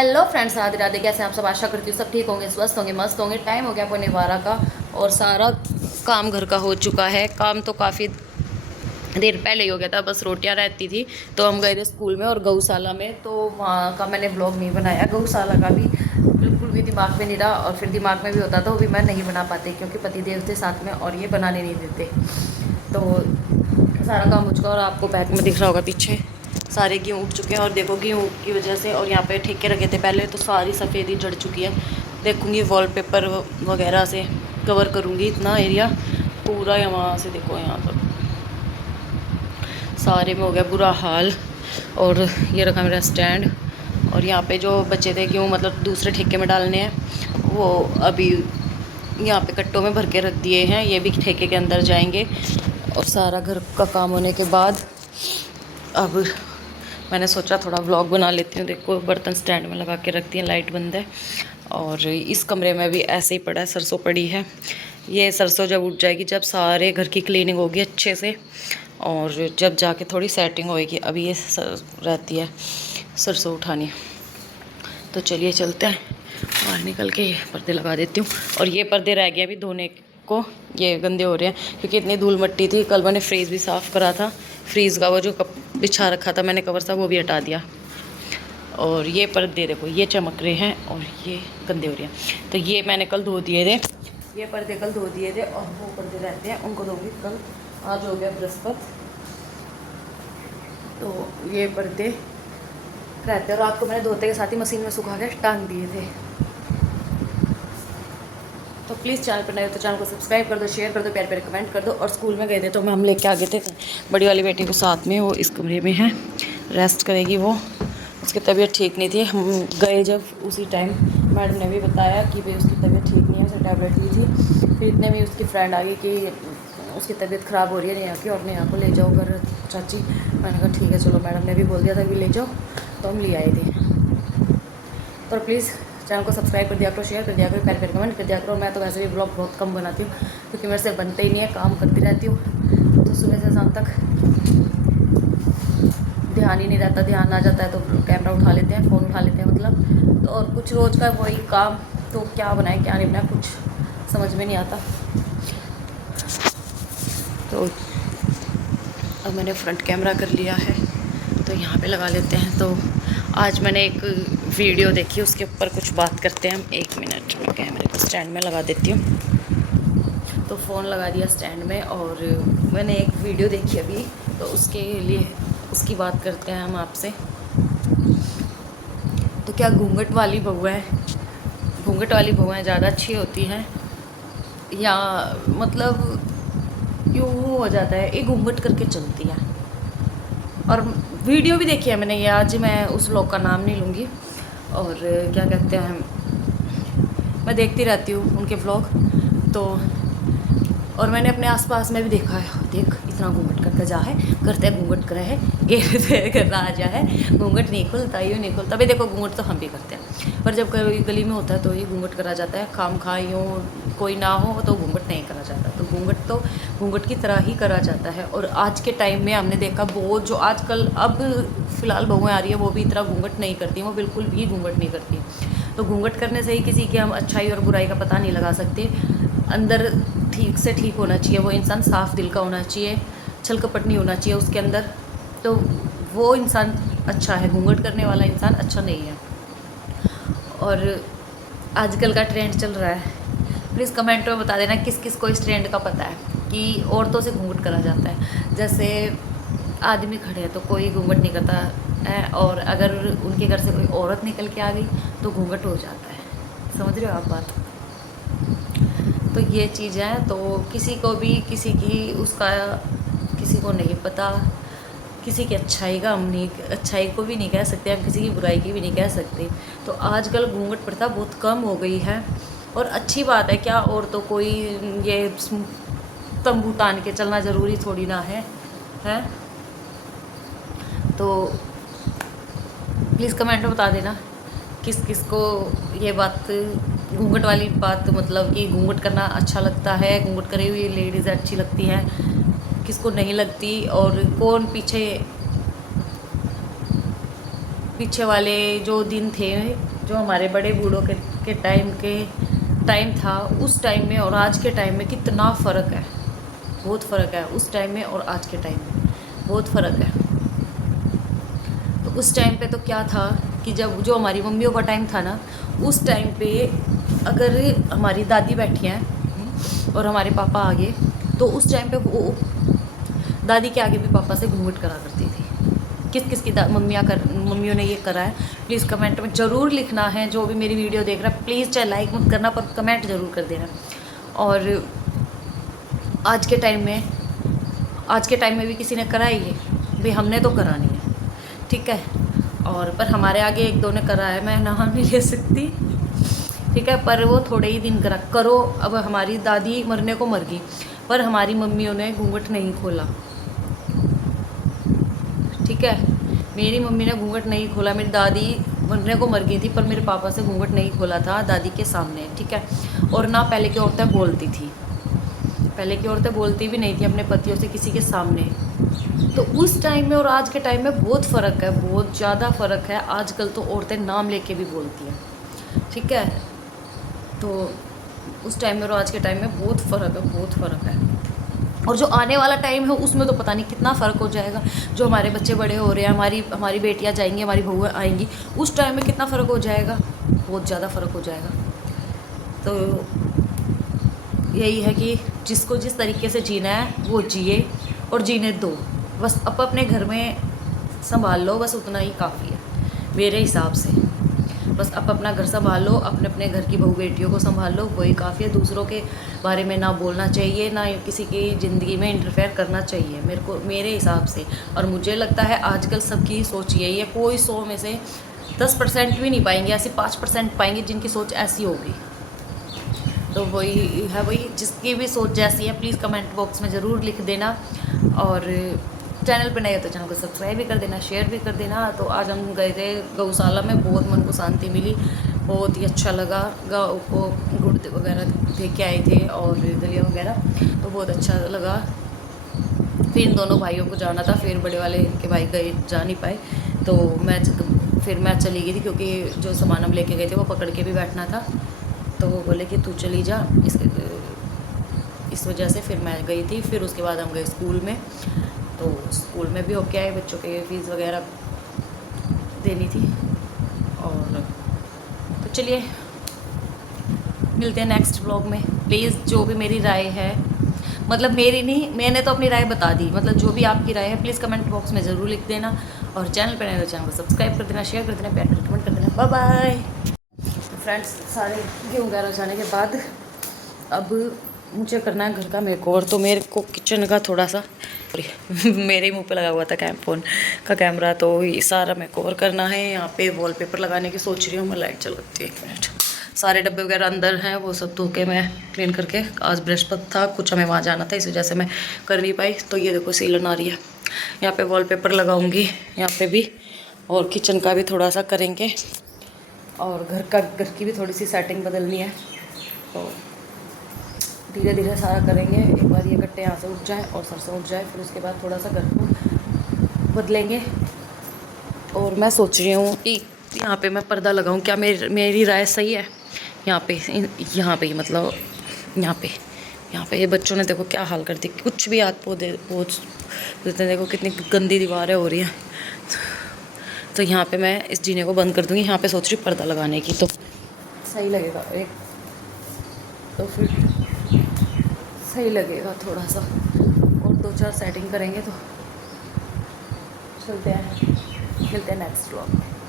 Hello friends, Radhe Radhe. कैसे आप सब? आशा करती हूँ सब ठीक होंगे, स्वस्थ होंगे, मस्त होंगे। टाइम हो गया पौने 12 का और सारा काम घर का हो चुका है। काम तो काफ़ी देर पहले ही हो गया था, बस रोटियां रहती थी। तो हम गए थे स्कूल में और गौशाला में, तो वहाँ का मैंने व्लॉग नहीं बनाया। गौशाला का भी बिल्कुल भी दिमाग में नहीं रहा, और फिर दिमाग में भी होता तो भी मैं नहीं बना पाती, क्योंकि पतिदेव थे साथ में और ये बनाने नहीं देते। तो सारा काम हो चुका और आपको बैक में दिख रहा होगा पीछे सारे गेहूँ उठ चुके हैं। और देखो गेहूँ की वजह से, और यहाँ पे ठेके रखे थे पहले, तो सारी सफ़ेदी जड़ चुकी है। देखूँगी वॉलपेपर वगैरह से कवर करूँगी इतना एरिया पूरा। यहाँ से देखो, यहाँ तक सारे में हो गया बुरा हाल। और ये रखा मेरा स्टैंड, और यहाँ पे जो बचे थे गेहूँ, मतलब दूसरे ठेके में डालने हैं, वो अभी यहाँ पे कट्टों में भर के रख दिए हैं। ये भी ठेके के अंदर जाएंगे। और सारा घर का काम होने के बाद अब मैंने सोचा थोड़ा व्लॉग बना लेती हूँ। देखो बर्तन स्टैंड में लगा के रखती हैं, लाइट बंद है। और इस कमरे में भी ऐसे ही पड़ा है, सरसों पड़ी है। ये सरसों जब उठ जाएगी, जब सारे घर की क्लीनिंग होगी अच्छे से, और जब जाके थोड़ी सेटिंग होएगी। अभी ये रहती है सरसों उठानी। तो चलिए चलते हैं, बाहर निकल के ये पर्दे लगा देती हूँ। और ये पर्दे रह गए अभी धोने को, ये गंदे हो रहे हैं क्योंकि इतनी धूल मट्टी थी। कल मैंने फ्रीज़ भी साफ़ करा था, फ्रीज़ का वो जो बिछा रखा था मैंने कवर सा, वो भी हटा दिया। और ये पर्दे देखो, ये चमक रहे हैं और ये गंदे हो रहे हैं। तो ये मैंने कल धो दिए थे, ये पर्दे कल धो दिए थे। और वो पर्दे रहते हैं, उनको धोगी कल। आज हो गया बृहस्पति, तो ये पर्दे रहते हैं। और रात को मैंने धोते के साथ ही मशीन में सुखा के टांग दिए थे। तो प्लीज़ चैनल पर नए हो तो चैनल को सब्सक्राइब कर दो, शेयर कर दो, प्यार प्यार कमेंट कर दो। और स्कूल में गए थे तो हम लेके आ गए थे बड़ी वाली बेटी को साथ में, वो इस कमरे में है, रेस्ट करेगी वो। उसकी तबीयत ठीक नहीं थी, हम गए जब उसी टाइम मैडम ने भी बताया कि भाई उसकी तबीयत ठीक नहीं है, उसने टैबलेट ली थी। फिर इतने में उसकी फ्रेंड आ गई कि उसकी तबीयत ख़राब हो रही है नेहा की, और नेहा को ले जाओ घर चाची। मैंने कहा ठीक है चलो, मैडम ने भी बोल दिया था कि ले जाओ, तो हम ले आए थे। तो प्लीज़ चैनल को सब्सक्राइब कर दिया करो, शेयर कर दिया करो, प्यार प्यार कमेंट कर दिया करो। मैं तो वैसे भी ब्लॉग बहुत कम बनाती हूँ क्योंकि मेरे से बनते ही नहीं है, काम करती रहती हूँ। तो सुबह से शाम तक ध्यान ही नहीं रहता, ध्यान आ जाता है तो कैमरा उठा लेते हैं, फ़ोन उठा लेते हैं मतलब। तो और कुछ रोज़ का वही काम, तो क्या बनाए क्या नहीं बनाए कुछ समझ में नहीं आता। तो अब मैंने फ्रंट कैमरा कर लिया है, तो यहाँ पे लगा लेते हैं। तो आज मैंने एक वीडियो देखी, उसके ऊपर कुछ बात करते हैं हम। 1 मिनट में कैमरे को स्टैंड में लगा देती हूँ। तो फ़ोन लगा दिया स्टैंड में, और मैंने एक वीडियो देखी अभी, तो उसके लिए उसकी बात करते हैं हम आपसे। तो क्या घूंघट वाली बहुएं ज़्यादा अच्छी होती हैं, या मतलब क्यों हो जाता है ये घूंघट करके चलती है? और वीडियो भी देखी है मैंने ये, आज मैं उस लोग का नाम नहीं लूँगी। और क्या कहते हैं, मैं देखती रहती हूँ उनके व्लॉग। तो और मैंने अपने आसपास में भी देखा है, देख इतना घूंघट करके जा है, करते घूंघट करे है, घेरते कर रहा जा है, घूंघट नहीं खुलता, यूँ नहीं खुलता। भाई देखो घूंघट तो हम भी करते हैं, पर जब कोई गली में होता है तो ये घूंघट करा जाता है। खाम खा यूँ कोई ना हो तो घूंघट नहीं करा जाता। तो घूंघट की तरह ही करा जाता है। और आज के टाइम में हमने देखा बहुत, जो आजकल अब फ़िलहाल बहुएँ आ रही है, वो भी इतना घूंघट नहीं करती, वो बिल्कुल भी घूंघट नहीं करती। तो घूंघट करने से ही किसी की हम अच्छाई और बुराई का पता नहीं लगा सकते। अंदर ठीक से ठीक होना चाहिए, वो इंसान साफ़ दिल का होना चाहिए, छल कपट नहीं होना चाहिए उसके अंदर, तो वो इंसान अच्छा है। घूंघट करने वाला इंसान अच्छा नहीं है। और आजकल का ट्रेंड चल रहा है, प्लीज़ कमेंट में बता देना किस किस को इस ट्रेंड का पता है कि औरतों से घूंघट करा जाता है। जैसे आदमी खड़े हैं तो कोई घूंघट नहीं करता है, और अगर उनके घर से कोई औरत निकल के आ गई तो घूंघट हो जाता है। समझ रहे हो आप बात? तो ये चीज़ है। तो किसी को भी किसी की उसका किसी को नहीं पता, किसी की अच्छाई का हम नहीं, अच्छाई को भी नहीं कह सकते, हम किसी की बुराई की भी नहीं कह सकते। तो आजकल घूंघट प्रथा बहुत कम हो गई है, और अच्छी बात है। क्या औरतों को ये तंबू तान के चलना ज़रूरी थोड़ी ना है, हैं? तो प्लीज़ कमेंट में बता देना किस किस को ये बात, घूंघट वाली बात, मतलब कि घूंघट करना अच्छा लगता है, घूंघट करी हुई लेडीज़ अच्छी लगती हैं, किसको नहीं लगती। और कौन पीछे वाले जो दिन थे जो हमारे बड़े बूढ़ों के टाइम था, उस टाइम में और आज के टाइम में कितना फ़र्क है। बहुत फ़र्क है उस टाइम में और आज के टाइम में, बहुत फ़र्क है। तो उस टाइम पे तो क्या था कि जब जो हमारी मम्मियों का टाइम था ना, उस टाइम पे अगर हमारी दादी बैठी हैं और हमारे पापा आगे, तो उस टाइम पे वो दादी के आगे भी पापा से घूंघट करा करती थी। किस किस की मम्मियों ने ये करा है, प्लीज़ कमेंट में ज़रूर लिखना है। जो भी मेरी वीडियो देख रहा है, प्लीज़ चाहे लाइक मत करना पर कमेंट ज़रूर कर देना। और आज के टाइम में भी किसी ने करा ही है भाई, हमने तो करा नहीं है, ठीक है। और पर हमारे आगे एक दो ने करा है, मैं नाम नहीं ले सकती, ठीक है, पर वो थोड़े ही दिन करो। अब हमारी दादी मरने को मर गई, पर हमारी मम्मियों ने घूंघट नहीं खोला, ठीक है। मेरी मम्मी ने घूंघट नहीं खोला। मेरी दादी मरने को मर गई थी, पर मेरे पापा से घूंघट नहीं खोला था दादी के सामने, ठीक है। और ना पहले की औरतें बोलती थी, पहले की औरतें बोलती भी नहीं थी अपने पतियों से किसी के सामने। तो उस टाइम में और आज के टाइम में बहुत फ़र्क है, बहुत ज़्यादा फ़र्क है। आजकल तो औरतें नाम लेके भी बोलती हैं, ठीक है। तो उस टाइम में और आज के टाइम में बहुत फ़र्क है, बहुत फ़र्क है। और जो आने वाला टाइम है उसमें तो पता नहीं कितना फ़र्क हो जाएगा। जो हमारे बच्चे बड़े हो रहे हैं, हमारी बेटियां जाएंगी, हमारी बहुएं आएंगी, उस टाइम में कितना फ़र्क हो जाएगा, बहुत ज़्यादा फ़र्क हो जाएगा। तो यही है कि जिसको जिस तरीके से जीना है वो जिए और जीने दो। बस अपने घर में संभाल लो, बस उतना ही काफ़ी है मेरे हिसाब से। बस अपना घर संभाल लो, अपने घर की बहू बेटियों को संभाल लो, वही काफ़ी है। दूसरों के बारे में ना बोलना चाहिए, ना किसी की ज़िंदगी में इंटरफेयर करना चाहिए मेरे हिसाब से। और मुझे लगता है आजकल सबकी सोच यही है। कोई 100 में से 10% भी नहीं पाएंगे, ऐसे 5% पाएंगे जिनकी सोच ऐसी होगी। तो वही है, वही जिसकी भी सोच जैसी है प्लीज़ कमेंट बॉक्स में ज़रूर लिख देना। और चैनल पर नए हो तो चैनल को सब्सक्राइब भी कर देना, शेयर भी कर देना। तो आज हम गए थे गौशाला में, बहुत मन को शांति मिली, बहुत ही अच्छा लगा। गाँव को गुड़ वगैरह दे के आए थे और दलिया वगैरह, तो बहुत अच्छा लगा। फिर इन दोनों भाइयों को जाना था, फिर बड़े वाले के भाई गए, जा नहीं पाए, तो फिर मैं चली गई थी, क्योंकि जो सामान हम लेके गए थे वो पकड़ के भी बैठना था। तो वो बोले कि तू चली जा, इस वजह से फिर मैं गई थी। फिर उसके बाद हम गए स्कूल में, तो स्कूल में भी होके आए, बच्चों के फीस वगैरह देनी थी। और तो चलिए मिलते हैं नेक्स्ट व्लॉग में। प्लीज़ जो भी मेरी राय है, मतलब मेरी नहीं, मैंने तो अपनी राय बता दी, मतलब जो भी आपकी राय है प्लीज़ कमेंट बॉक्स में ज़रूर लिख देना। और चैनल पर नए हो चैनल को सब्सक्राइब कर देना, शेयर कर देना, प्यार कर कमेंट कर देना। Bye bye friends. सारे गेहूँ वगैरह जाने के बाद अब मुझे करना है घर का मेकओवर। तो मेरे को किचन का थोड़ा सा मेरे ही मुंह पे लगा हुआ था फ़ोन का कैमरा, तो ये सारा मेकओवर करना है। यहाँ पे वॉलपेपर लगाने की सोच रही हूँ मैं। लाइट चलाती है 1 मिनट। सारे डब्बे वगैरह अंदर हैं, वो सब धो के मैं क्लीन करके, आज बृहस्पति था, कुछ हमें वहाँ जाना था, इस वजह से मैं कर नहीं पाई। तो ये देखो सीलन आ रही है, यहाँ पे वॉलपेपर लगाऊंगी, यहाँ पे भी, और किचन का भी थोड़ा सा करेंगे, और घर की भी थोड़ी सी सेटिंग बदलनी है। तो धीरे धीरे सारा करेंगे। एक बार ये गट्टे यहाँ से उठ जाए और सरसों उठ जाए, फिर उसके बाद थोड़ा सा घर को बदलेंगे। और मैं सोच रही हूँ कि यहाँ पे मैं पर्दा लगाऊँ, क्या मेरी राय सही है? यहाँ पे मतलब यहाँ पे ये बच्चों ने देखो क्या हाल कर दी, कुछ भी हाथ पोछ देते, देखो कितनी गंदी दीवारें हो रही हैं। तो यहाँ पे मैं इस जीने को बंद कर दूँगी, यहाँ पे सोच रही पर्दा लगाने की, तो सही लगेगा एक, तो फिर सही लगेगा थोड़ा सा। और 2-4 सेटिंग करेंगे तो चलते हैं, मिलते हैं नेक्स्ट व्लॉग में।